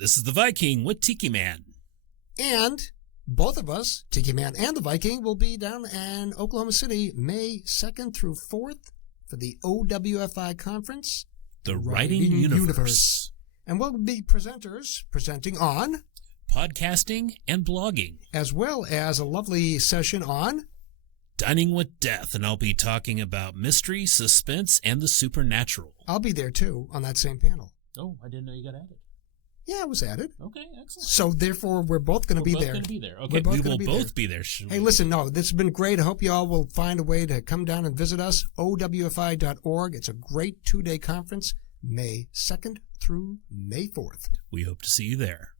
This is the Viking with Tikiman. And both of us, Tikiman and the Viking, will be down in Oklahoma City May 2nd through 4th for the OWFI conference. The Writing Universe. And we'll be presenters presenting on podcasting and blogging, as well as a lovely session on dining with death, and I'll be talking about mystery, suspense, and the supernatural. I'll be there too on that same panel. Oh, I didn't know you got added. Yeah, I was added. Okay, excellent. So therefore, we're both going to be there. We're both going to be there. Okay, we will both be there. Hey, listen, no, this has been great. I hope you all will find a way to come down and visit us. OWFI.org. It's a great 2-day conference, May 2nd through May 4th. We hope to see you there.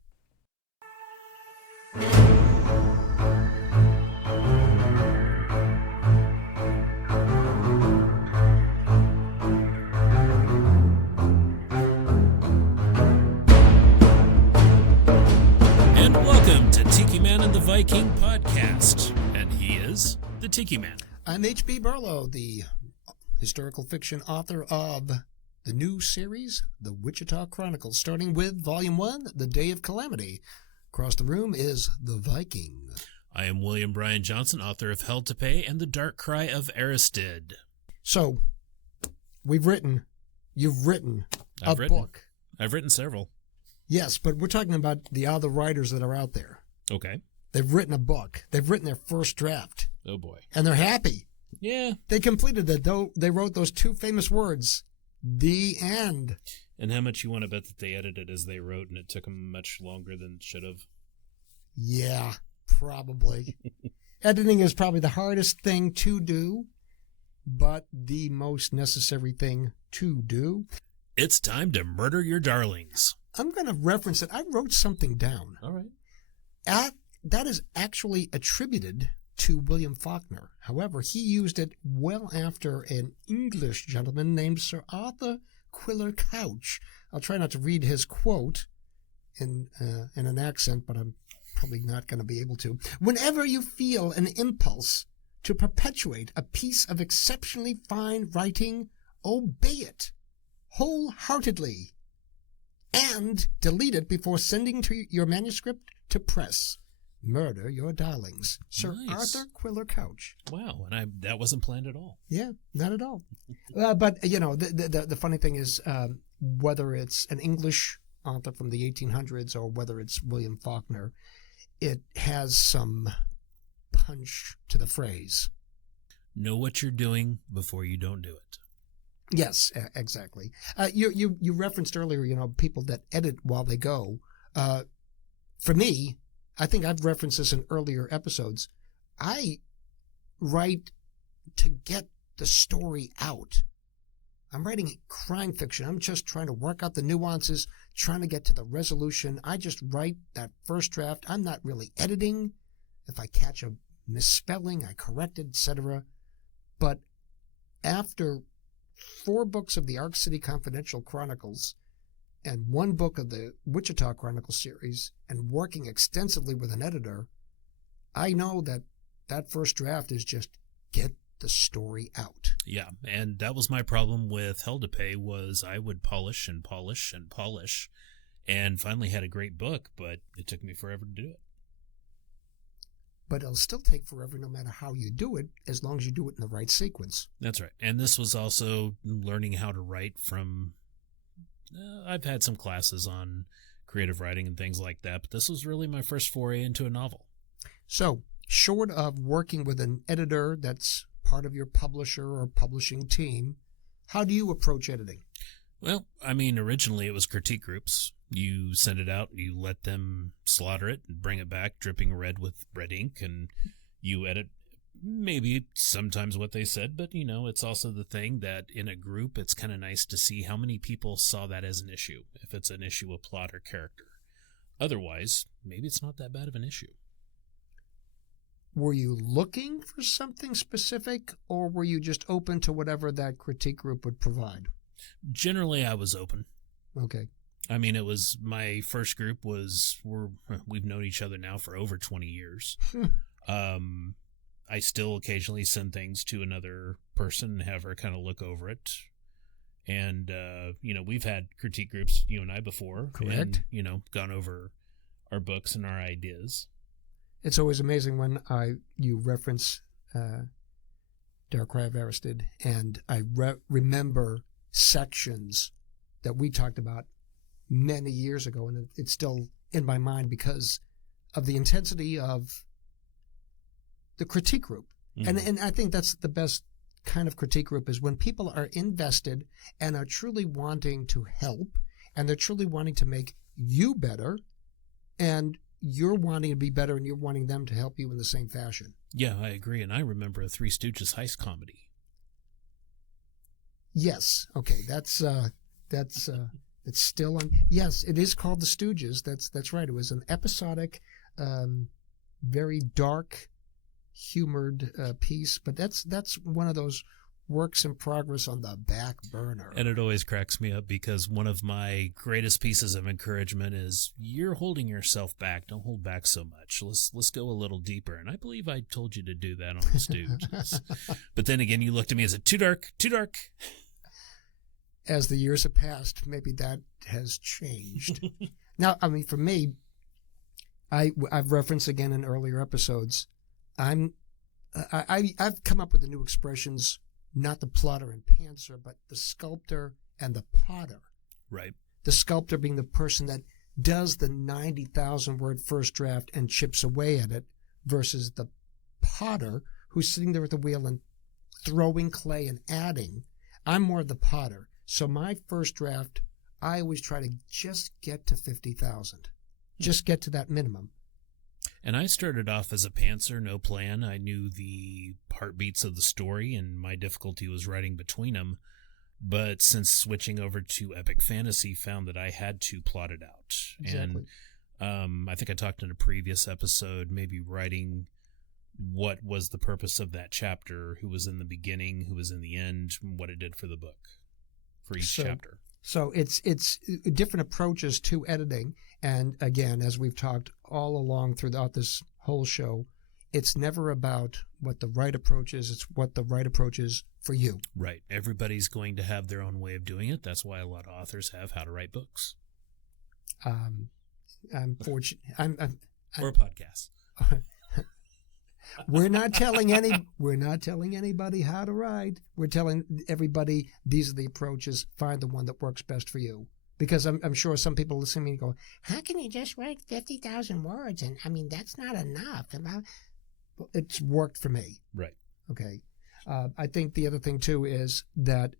And welcome to Tikiman and the Viking podcast. And he is the Tikiman. I'm H.B. Barlow, the historical fiction author of the new series, The Wichita Chronicles, starting with Volume 1, The Day of Calamity. Across the room is the Viking. I am William Bryan Johnson, author of Hell to Pay and The Dark Cry of Aristid. So, you've written a book. I've written several. Yes, but we're talking about the other writers that are out there. Okay. They've written a book. They've written their first draft. Oh, boy. And they're happy. Yeah. They completed it, though. They wrote those two famous words, the end. And how much you want to bet that they edited as they wrote and it took them much longer than it should have? Yeah, probably. Editing is probably the hardest thing to do, but the most necessary thing to do. It's time to murder your darlings. I'm going to reference it. I wrote something down. All right. That is actually attributed to William Faulkner. However, he used it well after an English gentleman named Sir Arthur Quiller Couch. I'll try not to read his quote in an accent, but I'm probably not going to be able to. Whenever you feel an impulse to perpetuate a piece of exceptionally fine writing, obey it wholeheartedly and delete it before sending to your manuscript to press. Murder your darlings. Sir Nice. Arthur Quiller Couch. Wow, and that wasn't planned at all. Yeah, not at all. But, you know, the funny thing is, whether it's an English author from the 1800s or whether it's William Faulkner, it has some punch to the phrase. Know what you're doing before you don't do it. Yes, exactly. You referenced earlier, you know, people that edit while they go. For me, I think I've referenced this in earlier episodes. I write to get the story out. I'm writing crime fiction. I'm just trying to work out the nuances, trying to get to the resolution. I just write that first draft. I'm not really editing. If I catch a misspelling, I correct it, etc. But after 4 books of the Arc City Confidential Chronicles and 1 book of the Wichita Chronicles series and working extensively with an editor, I know that first draft is just get the story out. Yeah, and that was my problem with Hell to Pay was I would polish and polish and polish and finally had a great book, but it took me forever to do it. But it'll still take forever no matter how you do it, as long as you do it in the right sequence. That's right. And this was also learning how to write from... I've had some classes on creative writing and things like that, but this was really my first foray into a novel. So, short of working with an editor that's part of your publisher or publishing team, how do you approach editing? Well, I mean, originally it was critique groups. You send it out, you let them slaughter it and bring it back dripping red with red ink, and you edit maybe sometimes what they said, but, you know, it's also the thing that in a group, it's kind of nice to see how many people saw that as an issue, if it's an issue of plot or character. Otherwise, maybe it's not that bad of an issue. Were you looking for something specific, or were you just open to whatever that critique group would provide? Generally, I was open. Okay. I mean, it was my first group we've known each other now for over 20 years. I still occasionally send things to another person and have her kind of look over it. And, we've had critique groups, you and I, before. Correct. And, gone over our books and our ideas. It's always amazing when you reference Darkrai of Aristid, and I remember sections that we talked about many years ago, and it's still in my mind because of the intensity of the critique group. Mm-hmm. And I think that's the best kind of critique group, is when people are invested and are truly wanting to help, and they're truly wanting to make you better, and you're wanting to be better, and you're wanting them to help you in the same fashion. Yeah, I agree. And I remember a Three Stooges heist comedy. Yes. Okay. That's it's still on. Yes, it is called The Stooges. That's right. It was an episodic, very dark, humored piece, but that's one of those works in progress on the back burner. And it always cracks me up because one of my greatest pieces of encouragement is, you're holding yourself back. Don't hold back so much. Let's go a little deeper. And I believe I told you to do that on The Stooges. But then again, you looked at me and said, too dark, too dark. As the years have passed, maybe that has changed. Now, I mean, for me, I've referenced again in earlier episodes, I've come up with the new expressions, not the plotter and pantser, but the sculptor and the potter. Right. The sculptor being the person that does the 90,000 word first draft and chips away at it, versus the potter who's sitting there at the wheel and throwing clay and adding. I'm more the potter. So my first draft, I always try to just get to 50,000. Just get to that minimum. And I started off as a pantser, no plan. I knew the heartbeats of the story, and my difficulty was writing between them. But since switching over to epic fantasy, found that I had to plot it out. Exactly. And I think I talked in a previous episode, maybe writing what was the purpose of that chapter, who was in the beginning, who was in the end, what it did for the book, for each chapter. So it's different approaches to editing. And again, as we've talked all along throughout this whole show, it's never about what the right approach is. It's what the right approach is for you. Right. Everybody's going to have their own way of doing it. That's why a lot of authors have how to write books. I'm fortunate. Or podcasts. We're not telling anybody how to write. We're telling everybody these are the approaches. Find the one that works best for you. Because I'm sure some people listening to me go, how can you just write 50,000 words? And I mean, that's not enough. Well, it's worked for me. Right. Okay. I think the other thing too is that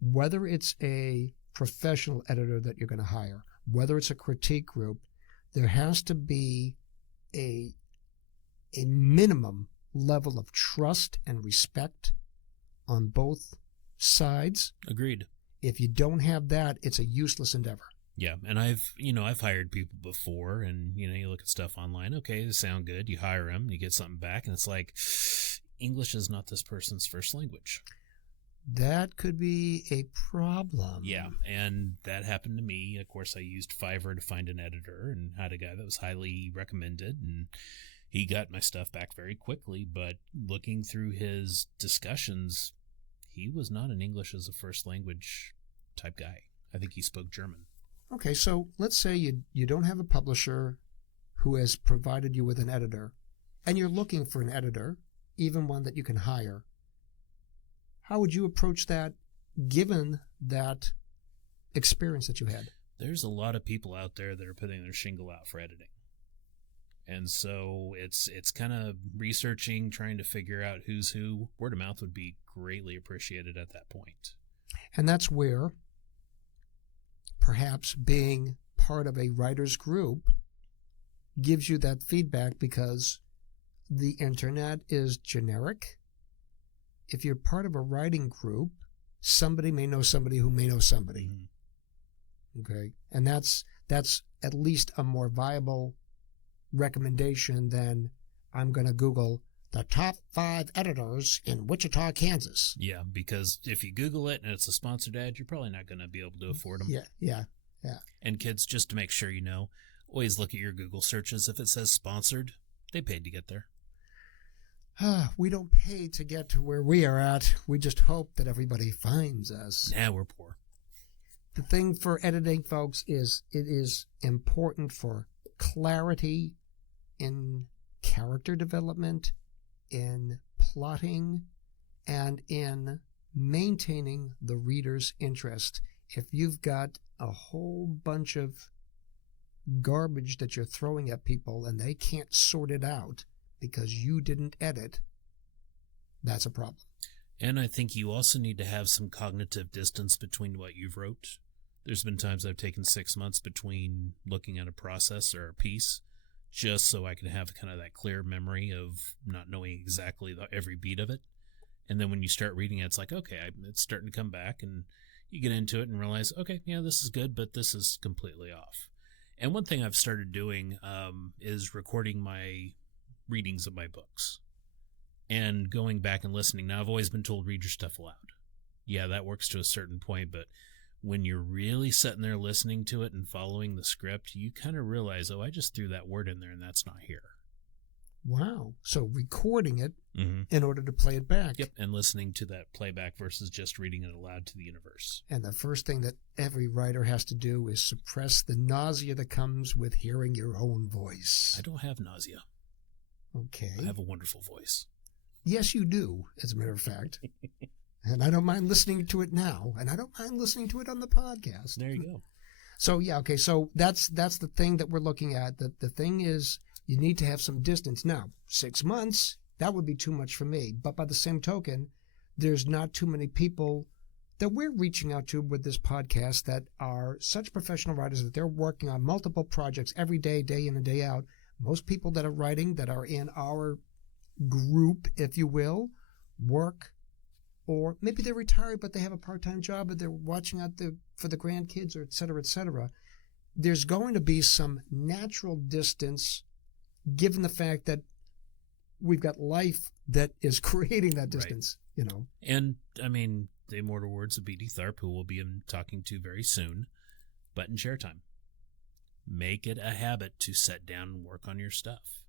whether it's a professional editor that you're going to hire, whether it's a critique group, there has to be a minimum level of trust and respect on both sides. Agreed. If you don't have that, it's a useless endeavor. Yeah, and I've hired people before, and you look at stuff online. Okay, they sound good. You hire them, you get something back, and it's like, English is not this person's first language. That could be a problem. Yeah, and that happened to me. Of course, I used Fiverr to find an editor, and had a guy that was highly recommended, and he got my stuff back very quickly. But looking through his discussions, he was not an English as a first language type guy. I think he spoke German. Okay, so let's say you don't have a publisher who has provided you with an editor, and you're looking for an editor, even one that you can hire. How would you approach that, given that experience that you had? There's a lot of people out there that are putting their shingle out for editing. And so it's kind of researching, trying to figure out who's who. Word of mouth would be greatly appreciated at that point. And that's where perhaps being part of a writer's group gives you that feedback, because the internet is generic. If you're part of a writing group, somebody may know somebody who may know somebody. Mm-hmm. Okay? And that's at least a more viable recommendation than I'm going to Google the top 5 editors in Wichita, Kansas. Yeah, because if you Google it and it's a sponsored ad, you're probably not going to be able to afford them. Yeah. And kids, just to make sure you know, always look at your Google searches. If it says sponsored, they paid to get there. We don't pay to get to where we are at. We just hope that everybody finds us. Nah, we're poor. The thing for editing, folks, is it is important for clarity in character development, in plotting, and in maintaining the reader's interest. If you've got a whole bunch of garbage that you're throwing at people and they can't sort it out because you didn't edit, that's a problem. And I think you also need to have some cognitive distance between what you've wrote. There's been times I've taken 6 months between looking at a process or a piece just so I can have kind of that clear memory of not knowing exactly every beat of it. And then when you start reading it, it's like, okay, it's starting to come back, and you get into it and realize, okay, yeah, this is good, but this is completely off. And one thing I've started doing is recording my readings of my books and going back and listening. Now, I've always been told read your stuff aloud. Yeah, that works to a certain point, but when you're really sitting there listening to it and following the script, you kind of realize, oh, I just threw that word in there and that's not here. Wow. So recording it in order to play it back. Yep, and listening to that playback versus just reading it aloud to the universe. And the first thing that every writer has to do is suppress the nausea that comes with hearing your own voice. I don't have nausea. Okay. I have a wonderful voice. Yes, you do, as a matter of fact. And I don't mind listening to it now, and I don't mind listening to it on the podcast. There you go. So, yeah, okay, so that's the thing that we're looking at. The thing is, you need to have some distance. Now, 6 months, that would be too much for me. But by the same token, there's not too many people that we're reaching out to with this podcast that are such professional writers that they're working on multiple projects every day, day in and day out. Most people that are writing, that are in our group, if you will, work, or maybe they're retired, but they have a part-time job, and they're watching out for the grandkids, or et cetera, et cetera. There's going to be some natural distance given the fact that we've got life that is creating that distance, you know. And, I mean, the immortal words of B.D. Tharp, who we'll be talking to very soon, button share time. Make it a habit to sit down and work on your stuff.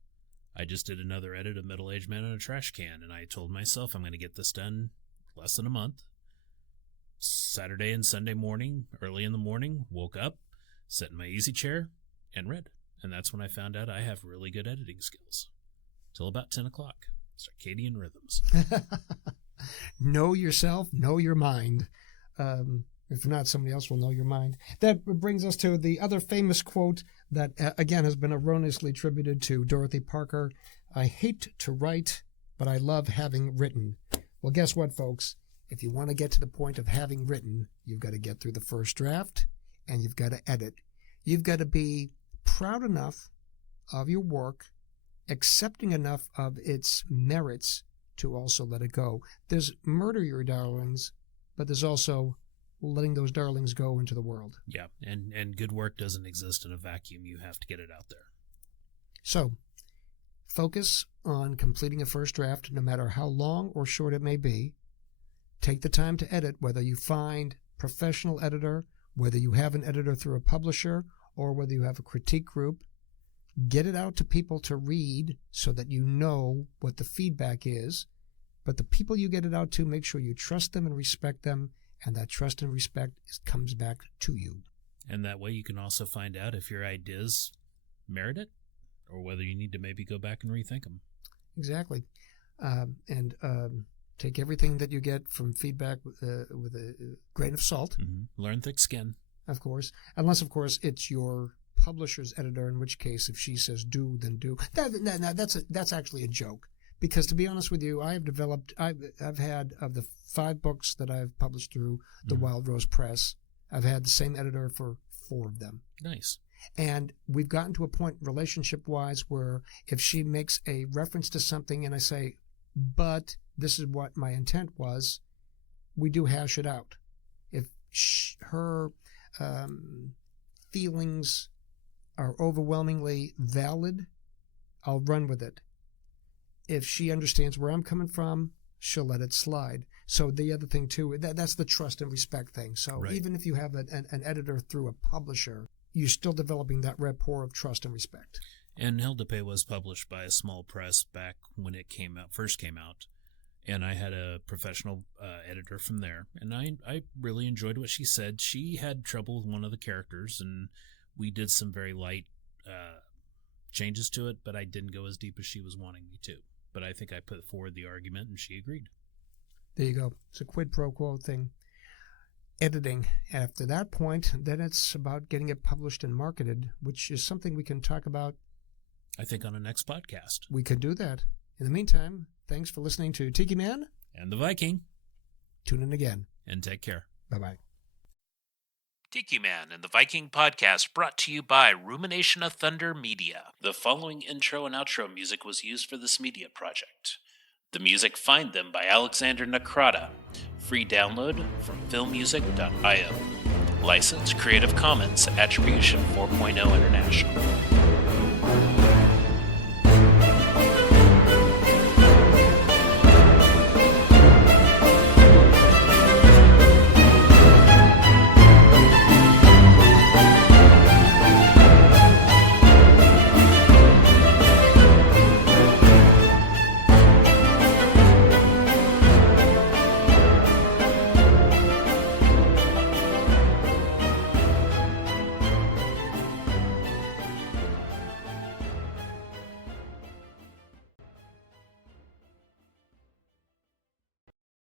I just did another edit of Middle-Aged Man in a Trash Can, and I told myself I'm going to get this done less than a month. Saturday and Sunday morning, early in the morning, woke up, sat in my easy chair, and read. And that's when I found out I have really good editing skills. Till about 10 o'clock. Circadian rhythms. Know yourself, know your mind. If not, somebody else will know your mind. That brings us to the other famous quote that, again, has been erroneously attributed to Dorothy Parker. I hate to write, but I love having written. Well, guess what, folks? If you want to get to the point of having written, you've got to get through the first draft, and you've got to edit. You've got to be proud enough of your work, accepting enough of its merits to also let it go. There's murder your darlings, but there's also letting those darlings go into the world. Yeah, and good work doesn't exist in a vacuum. You have to get it out there. So, focus on completing a first draft, no matter how long or short it may be. Take the time to edit, whether you find a professional editor, whether you have an editor through a publisher, or whether you have a critique group. Get it out to people to read so that you know what the feedback is. But the people you get it out to, make sure you trust them and respect them, and that trust and respect comes back to you. And that way you can also find out if your ideas merit it, or whether you need to maybe go back and rethink them. Exactly. And take everything that you get from feedback with a grain of salt. Mm-hmm. Learn thick skin. Of course. Unless, of course, it's your publisher's editor, in which case, if she says do, then do. That's actually a joke. Because to be honest with you, I've had, of the 5 books that I've published through the Wild Rose Press, I've had the same editor for 4 of them. Nice. And we've gotten to a point relationship-wise where if she makes a reference to something and I say, but this is what my intent was, we do hash it out. If her feelings are overwhelmingly valid, I'll run with it. If she understands where I'm coming from, she'll let it slide. So the other thing, too, that's the trust and respect thing. So right. Even if you have an editor through a publisher, you're still developing that rapport of trust and respect. And Hell to Pay was published by a small press back when it first came out. and I had a professional editor from there, and I really enjoyed what she said. She had trouble with one of the characters, and we did some very light changes to it, but I didn't go as deep as she was wanting me to. But I think I put forward the argument, and she agreed. There you go. It's a quid pro quo thing. Editing. After that point, then it's about getting it published and marketed, which is something we can talk about, I think, on the next podcast. We could do that. In the meantime, thanks for listening to Tikiman and the Viking. Tune in again. And take care. Bye-bye. Tikiman and the Viking podcast brought to you by Rumination of Thunder Media. The following intro and outro music was used for this media project. The music Find Them by Alexander Nakrata. Free download from filmmusic.io. License Creative Commons Attribution 4.0 International.